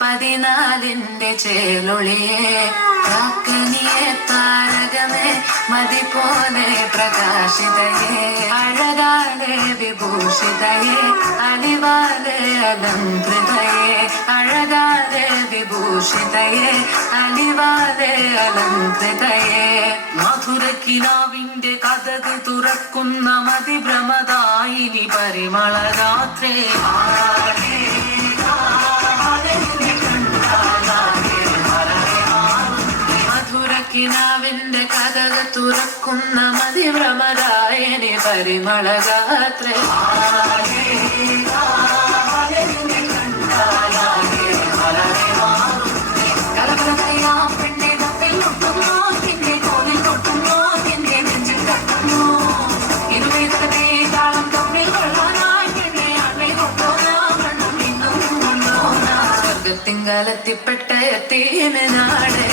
14ന്റെ ചേലൊളിയെ കാക്കനിയെ താരകമേ മതി പോലെ പ്രകാശിതയെ അഴകാലെ വിഭൂഷിതയെ അലിവാലെ അലങ്കൃതയെ അഴകാലെ വിഭൂഷിതയെ അലിവാലെ അലങ്കൃതയെ മധുരക്കിനാവിന്റെ കഥക് തുറക്കുന്ന മതിഭ്രമദായിനി പരിമളരാത്രേ കിനാവിന്റെ കഥക തുറക്കുന്ന മതിഭ്രമരായനി പരിമളഗാത്രേ കലകലയാം പെണ്ണെ തപ്പിൽ കൊട്ടുന്നു എന്റെ കോലിൽ കൊട്ടുന്നു എന്റെ നെഞ്ചിൽ തട്ടുന്നു ഇരുവേദനേ താളം തമ്മിൽ കൊള്ളാനായി പെണ്ണെ അണ്ണെ കൊണ്ടോനാ കണ്ണും ഇന്നും കൊണ്ടോനാ സ്വർഗത്തിങ്കലെത്തിപ്പെട്ട എത്തീന നാടേ